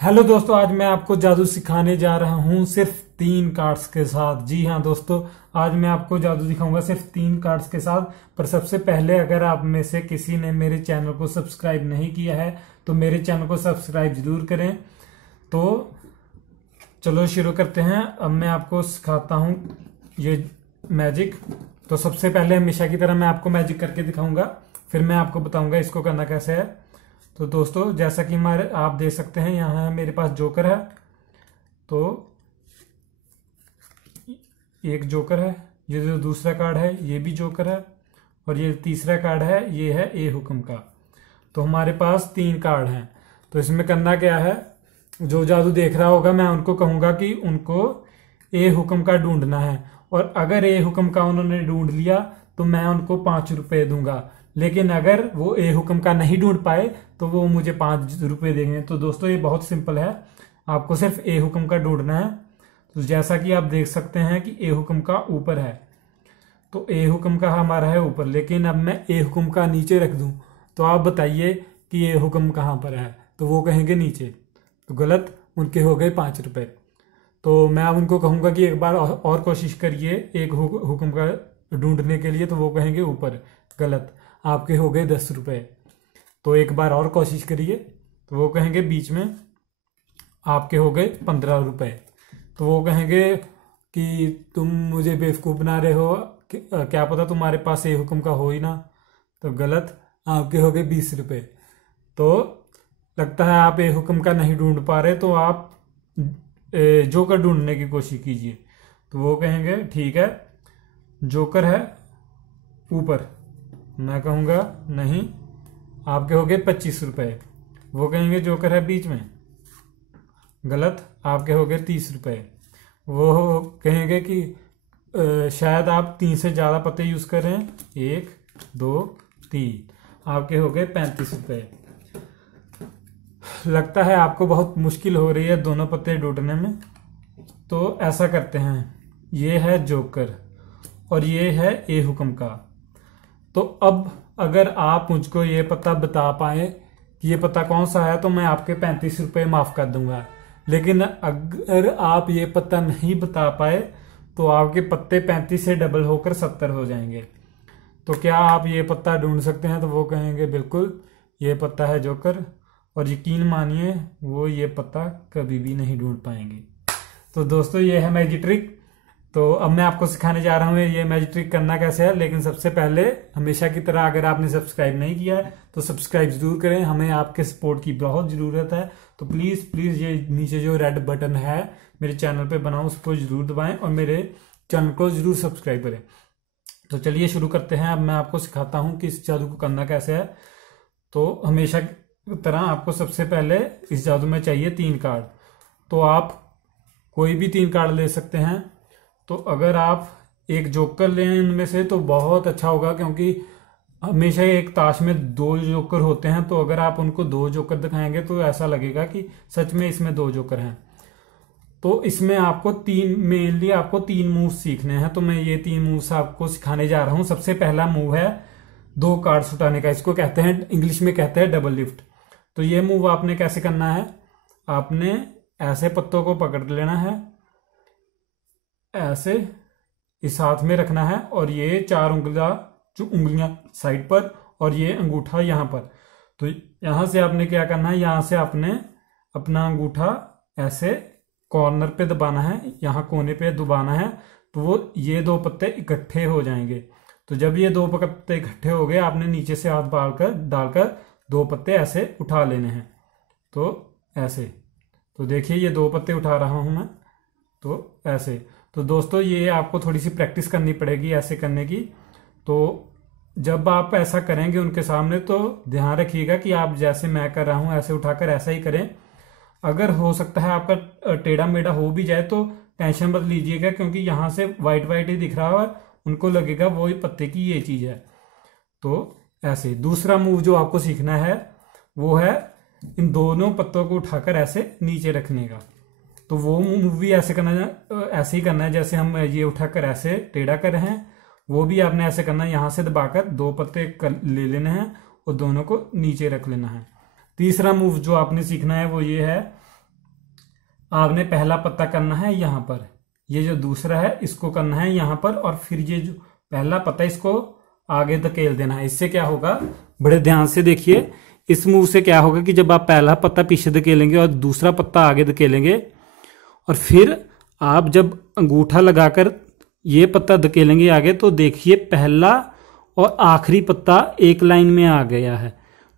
Hello दोस्तों, आज मैं आपको जादू सिखाने जा रहा हूं सिर्फ 3 कार्ड्स के साथ। जी हाँ दोस्तों, आज मैं आपको जादू दिखाऊंगा सिर्फ 3 कार्ड्स के साथ। पर सबसे पहले अगर आप में से किसी ने मेरे चैनल को सब्सक्राइब नहीं किया है तो मेरे चैनल को सब्सक्राइब जरूर करें। तो चलो शुरू करते हैं। अब मैं आपको सिखाता हूँ ये मैजिक। तो सबसे पहले हमेशा की तरह मैं आपको मैजिक करके दिखाऊंगा, फिर मैं आपको बताऊंगा इसको करना कैसे है। तो दोस्तों, जैसा कि हमारे आप देख सकते हैं, यहाँ है मेरे पास जोकर है। तो एक जोकर है, ये जो दूसरा कार्ड है ये भी जोकर है, और ये तीसरा कार्ड है ये है ए हुक्म का। तो हमारे पास 3 कार्ड हैं। तो इसमें करना क्या है, जो जादू देख रहा होगा मैं उनको कहूंगा कि उनको ए हुक्म का ढूंढना है, और अगर ए हुक्म का उन्होंने ढूंढ लिया तो मैं उनको 5 रुपए दूंगा। लेकिन अगर वो ए हुक्म का नहीं ढूंढ पाए तो वो मुझे 5 रुपए देंगे। तो दोस्तों ये बहुत सिंपल है, आपको सिर्फ ए हुक्म का ढूंढना है। तो जैसा कि आप देख सकते हैं कि ए हुक्म का ऊपर है, तो ए हुक्म का हमारा है ऊपर। लेकिन अब मैं ए हुक्म का नीचे रख दूं तो आप बताइए कि ए हुक्म कहाँ पर है, तो वो कहेंगे नीचे। तो गलत, उनके हो गए 5 रुपए। तो मैं अब उनको कहूंगा कि एक बार और कोशिश करिए एक हुक्म का ढूंढने के लिए, तो वो कहेंगे ऊपर। गलत, आपके हो गए 10 रुपए। तो एक बार और कोशिश करिए, तो वो कहेंगे बीच में, आपके हो गए 15 रुपए। तो वो कहेंगे कि तुम मुझे बेवकूफ़ बना रहे हो, क्या पता तुम्हारे पास ए हुक्म का हो ही ना। तो गलत, आपके हो गए 20 रुपए। तो लगता है आप ए हुक्म का नहीं ढूंढ पा रहे, तो आप जोकर ढूंढने की कोशिश कीजिए। तो वो कहेंगे ठीक है, जोकर है ऊपर। मैं कहूँगा नहीं, आपके हो गए 25 रुपए। वो कहेंगे जोकर है बीच में। गलत, आपके हो गए 30 रुपए। वो कहेंगे कि शायद आप 3 से ज़्यादा पत्ते यूज़ कर रहे हैं, 1 2 3। आपके हो गए 35 रुपए। लगता है आपको बहुत मुश्किल हो रही है दोनों पत्ते ढूंढने में। तो ऐसा करते हैं, ये है जोकर और ये है ए हुक्म का। तो अब अगर आप मुझको ये पता बता पाए कि ये पता कौन सा है, तो मैं आपके 35 रुपए माफ कर दूंगा। लेकिन अगर आप ये पता नहीं बता पाए तो आपके पत्ते 35 से डबल होकर 70 हो जाएंगे। तो क्या आप ये पत्ता ढूंढ सकते हैं? तो वो कहेंगे बिल्कुल, ये पत्ता है जोकर। और यकीन मानिए वो ये पत्ता कभी भी नहीं ढूंढ पाएंगे। तो दोस्तों ये है मैजिक ट्रिक। तो अब मैं आपको सिखाने जा रहा हूँ ये मैजिक ट्रिक करना कैसे है। लेकिन सबसे पहले हमेशा की तरह अगर आपने सब्सक्राइब नहीं किया है तो सब्सक्राइब जरूर करें, हमें आपके सपोर्ट की बहुत ज़रूरत है। तो प्लीज़ प्लीज़ ये नीचे जो रेड बटन है मेरे चैनल पे बना उसको जरूर दबाएं और मेरे चैनल को जरूर सब्सक्राइब करें। तो चलिए शुरू करते हैं। अब मैं आपको सिखाता हूँ कि इस जादू को करना कैसे है। तो हमेशा की तरह आपको सबसे पहले इस जादू में चाहिए 3 कार्ड। तो आप कोई भी 3 कार्ड ले सकते हैं। तो अगर आप एक जोकर लें इनमें से तो बहुत अच्छा होगा, क्योंकि हमेशा एक ताश में 2 जोकर होते हैं। तो अगर आप उनको 2 जोकर दिखाएंगे तो ऐसा लगेगा कि सच में इसमें 2 जोकर हैं। तो इसमें आपको मेनली आपको 3 मूव सीखने हैं। तो मैं ये 3 मूव्स आपको सिखाने जा रहा हूँ। सबसे पहला मूव है 2 कार्ड्स उठाने का। इसको कहते हैं, इंग्लिश में कहते हैं डबल लिफ्ट। तो ये मूव आपने कैसे करना है, आपने ऐसे पत्तों को पकड़ लेना है, ऐसे इस हाथ में रखना है, और ये 4 उंगलियां साइड पर और ये अंगूठा यहाँ पर। तो यहां से आपने क्या करना है, यहां से आपने अपना अंगूठा ऐसे कॉर्नर पे दबाना है, यहाँ कोने पे दबाना है। तो वो ये 2 पत्ते इकट्ठे हो जाएंगे। तो जब ये 2 पत्ते इकट्ठे हो गए, आपने नीचे से हाथ डालकर 2 पत्ते ऐसे उठा लेने हैं। तो ऐसे, तो देखिए ये 2 पत्ते उठा रहा हूं मैं, तो ऐसे। तो दोस्तों ये आपको थोड़ी सी प्रैक्टिस करनी पड़ेगी ऐसे करने की। तो जब आप ऐसा करेंगे उनके सामने तो ध्यान रखिएगा कि आप जैसे मैं कर रहा हूं ऐसे उठाकर ऐसा ही करें। अगर हो सकता है आपका टेढ़ा मेढ़ा हो भी जाए तो टेंशन मत लीजिएगा, क्योंकि यहाँ से वाइट वाइट ही दिख रहा है, उनको लगेगा वो ही पत्ते की ये चीज है। तो ऐसे दूसरा मूव जो आपको सीखना है वो है इन दोनों पत्तों को उठाकर ऐसे नीचे रखने का। तो वो मूव भी ऐसे करना है, ऐसे ही करना है जैसे हम ये उठाकर ऐसे टेढ़ा कर रहे हैं। वो भी आपने ऐसे करना है, यहां से दबाकर 2 पत्ते ले लेने हैं और दोनों को नीचे रख लेना है। तीसरा मूव जो आपने सीखना है वो ये है आपने पहला पत्ता करना है यहाँ पर, ये जो दूसरा है इसको करना है यहाँ पर, और फिर ये जो पहला पत्ता इसको आगे धकेल देना है। इससे क्या होगा, बड़े ध्यान से देखिए, इस मूव से क्या होगा कि जब आप पहला पत्ता पीछे धकेलेंगे और दूसरा पत्ता आगे धकेलेंगे, और फिर आप जब अंगूठा लगाकर ये पत्ता धकेलेंगे आगे, तो देखिए पहला और आखिरी पत्ता एक लाइन में आ गया है।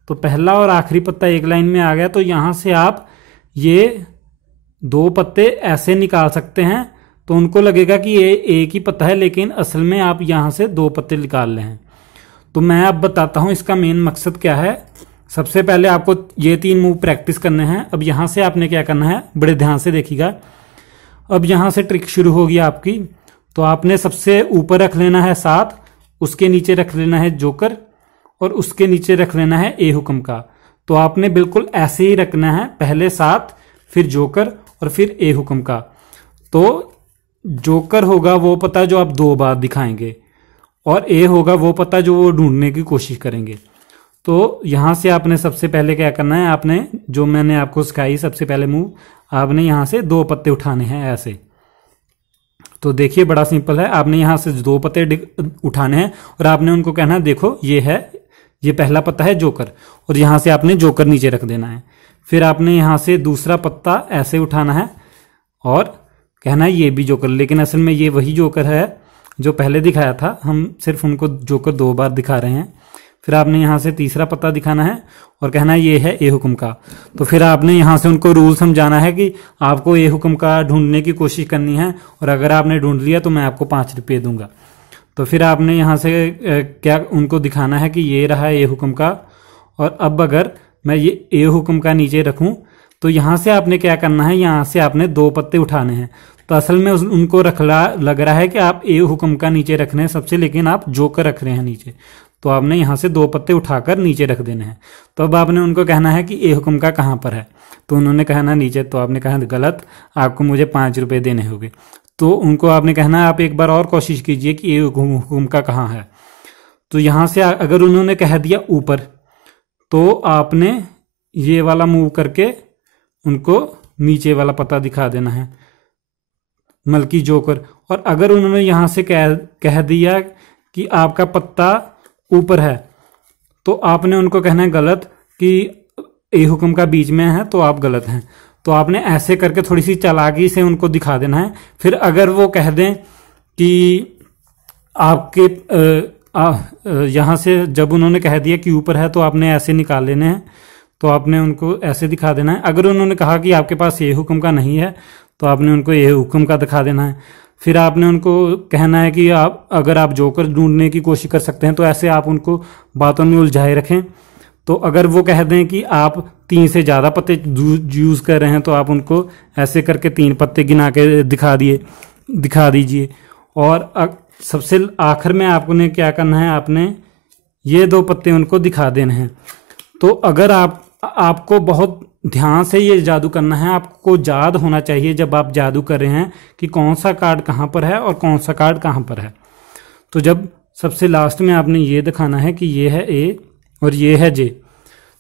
तो पहला और आखिरी पत्ता एक लाइन में आ गया, तो यहां से आप ये दो पत्ते ऐसे निकाल सकते हैं। तो उनको लगेगा कि ये एक ही पत्ता है, लेकिन असल में आप यहां से दो पत्ते निकाल रहे हैं। तो मैं अब बताता हूं इसका मेन मकसद क्या है। सबसे पहले आपको ये 3 मूव प्रैक्टिस करने हैं। अब यहां से आपने क्या करना है, बड़े ध्यान से देखिएगा। अब यहां से ट्रिक शुरू होगी आपकी। तो आपने सबसे ऊपर रख लेना है 7, उसके नीचे रख लेना है जोकर, और उसके नीचे रख लेना है ए हुक्म का। तो आपने बिल्कुल ऐसे ही रखना है, पहले 7, फिर जोकर और फिर ए हुक्म का। तो जोकर होगा वो पता जो आप 2 बार दिखाएंगे, और ए होगा वो पता जो वो ढूंढने की कोशिश करेंगे। तो यहां से आपने सबसे पहले क्या करना है, आपने जो मैंने आपको सिखाई सबसे पहले मूव, आपने यहां से 2 पत्ते उठाने हैं ऐसे। तो देखिए बड़ा सिंपल है, आपने यहां से 2 पत्ते उठाने हैं और आपने उनको कहना है देखो ये है, ये पहला पत्ता है जोकर, और यहां से आपने जोकर नीचे रख देना है। फिर आपने यहां से दूसरा पत्ता ऐसे उठाना है और कहना है ये भी जोकर, लेकिन असल में ये वही जोकर है जो पहले दिखाया था, हम सिर्फ उनको जोकर 2 बार दिखा रहे हैं। फिर आपने यहां से तीसरा पत्ता दिखाना है और कहना है ये है ए हुक्म का। तो फिर आपने यहां से उनको रूल समझाना है कि आपको ए हुक्म का ढूंढने की कोशिश करनी है, और अगर आपने ढूंढ लिया तो मैं आपको 5 रुपये दूंगा। तो फिर आपने यहां से क्या उनको दिखाना है कि ये रहा ए हुक्म का, और अब अगर मैं ये ए हुक्म का नीचे रखूं तो यहां से आपने क्या करना है, यहां से आपने 2 पत्ते उठाने हैं। तो असल में उनको लग रहा है कि आप ए हुक्म का नीचे रख रहे हैं सबसे, लेकिन आप जोकर रख रहे हैं नीचे। तो आपने यहां से 2 पत्ते उठाकर नीचे रख देने हैं। तो अब आपने उनको कहना है कि ए हुक्म का कहां पर है, तो उन्होंने कहना नीचे। तो आपने कहा गलत, आपको मुझे 5 रुपये देने होंगे। तो उनको आपने कहना है आप एक बार और कोशिश कीजिए कि ए हुक्म का कहां है। तो यहां से अगर उन्होंने कह दिया ऊपर, तो आपने ये वाला मूव करके उनको नीचे वाला पत्ता दिखा देना है, मल्की जोकर। और अगर उन्होंने यहां से कह दिया कि आपका पत्ता ऊपर है, तो आपने उनको कहना है गलत, कि ए हुक्म का बीच में है तो आप गलत हैं। तो आपने ऐसे करके थोड़ी सी चालाकी से उनको दिखा देना है। फिर अगर वो कह दें कि आपके यहां से जब उन्होंने कह दिया कि ऊपर है, तो आपने ऐसे निकाल लेने हैं। तो आपने उनको ऐसे दिखा देना है। अगर उन्होंने कहा कि आपके पास ए हुक्म का नहीं है, तो आपने उनको ए हुक्म का दिखा देना है। फिर आपने उनको कहना है कि आप अगर आप जोकर ढूंढने की कोशिश कर सकते हैं, तो ऐसे आप उनको बातों में उलझाए रखें। तो अगर वो कह दें कि आप 3 से ज़्यादा पत्ते यूज़ कर रहे हैं, तो आप उनको ऐसे करके 3 पत्ते गिना के दिखा दीजिए। और सबसे आखिर में आपने क्या करना है, आपने ये 2 पत्ते उनको दिखा देने हैं। तो अगर आपको बहुत ध्यान से ये जादू करना है, आपको याद होना चाहिए जब आप जादू कर रहे हैं कि कौन सा कार्ड कहाँ पर है और कौन सा कार्ड कहाँ पर है। तो जब सबसे लास्ट में आपने ये दिखाना है कि ये है ए और ये है जे,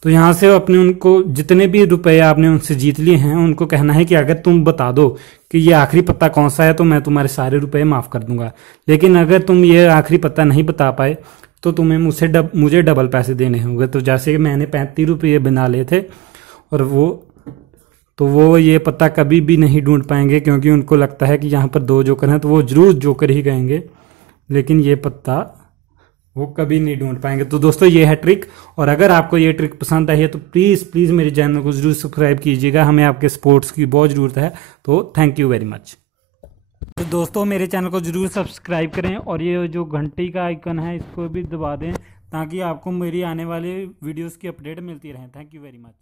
तो यहाँ से अपने उनको जितने भी रुपए आपने उनसे जीत लिए हैं, उनको कहना है कि अगर तुम बता दो कि ये आखिरी पत्ता कौन सा है, तो मैं तुम्हारे सारे रुपए माफ कर दूंगा। लेकिन अगर तुम ये आखिरी पत्ता नहीं बता पाए, तो तुम्हें मुझे डबल पैसे देने होंगे। तो जैसे कि मैंने 35 रुपये बना लिए थे, और वो ये पत्ता कभी भी नहीं ढूंढ पाएंगे, क्योंकि उनको लगता है कि यहाँ पर 2 जोकर हैं, तो वो जरूर जोकर ही कहेंगे, लेकिन ये पत्ता वो कभी नहीं ढूंढ पाएंगे। तो दोस्तों ये है ट्रिक, और अगर आपको ये ट्रिक पसंद आई है तो प्लीज़ मेरे चैनल को जरूर सब्सक्राइब कीजिएगा। हमें आपके सपोर्ट्स की बहुत ज़रूरत है। तो थैंक यू वेरी मच। तो दोस्तों मेरे चैनल को जरूर सब्सक्राइब करें, और ये जो घंटी का आइकन है इसको भी दबा दें, ताकि आपको मेरी आने वाले वीडियोस की अपडेट मिलती रहे। Thank you very much.